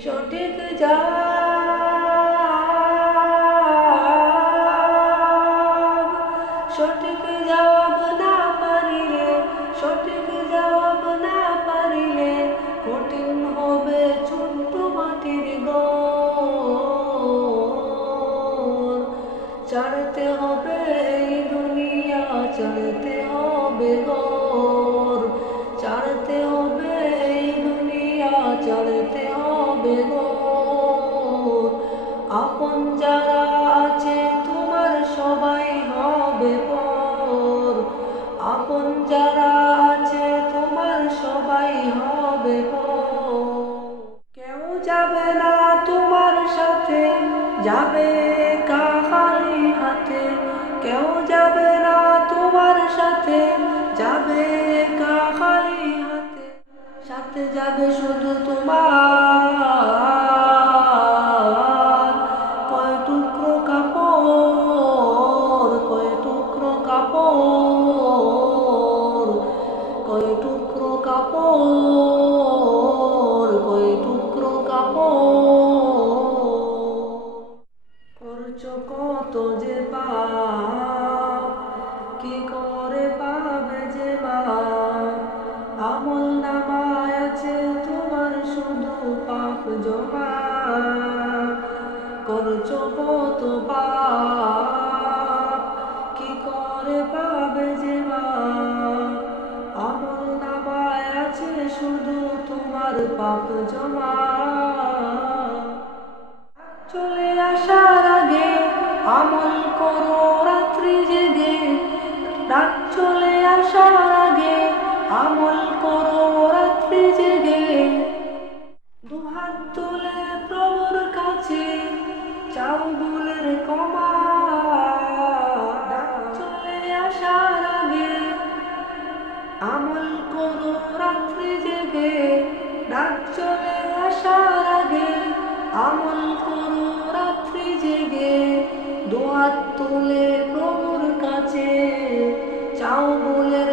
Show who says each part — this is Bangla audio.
Speaker 1: সঠিক যা সঠিক জবাব না পারিলে, সঠিক জবাব না পারিলে কঠিন হবে ছোট্ট মাটির ঘর। ছাড়তে হবে দুনিয়া ছাড়তে হবে ঘর। সবাই হবে কেউ যাবে না তোমার সাথে, যাবে খালি হাতে। কেউ যাবে না তোমার সাথে, যাবে খালি হাতে। সাথে যাবে শুধু তোমার। কয় টুকরো কাপড়, কয় টুকরো কাপড়, কয় টুকরো কাপড় কয় টুকরো কাপড়। করছ কত যে পাপ, কি করে পাবে যে বাপ আমল নামায় আছে তোমার শুধু পাপ জমা। করছ কত পাপ, কি করে পাবে শুধু তোমার পাপ জমা। চলে আসার আগে আমল করো রাত্রি জেগে। রাত চলে আসার আগে আমল করো রাত্রি জেগে। দুহাত তুলে প্রভুর কাছে চাও আমল কোনো রাত্রি জেগে, ডাক চলে আসার আগে। আমল কোনো রাত্রি জেগে, দোয়ার তোলে প্রভুর কাছে। চাও বলে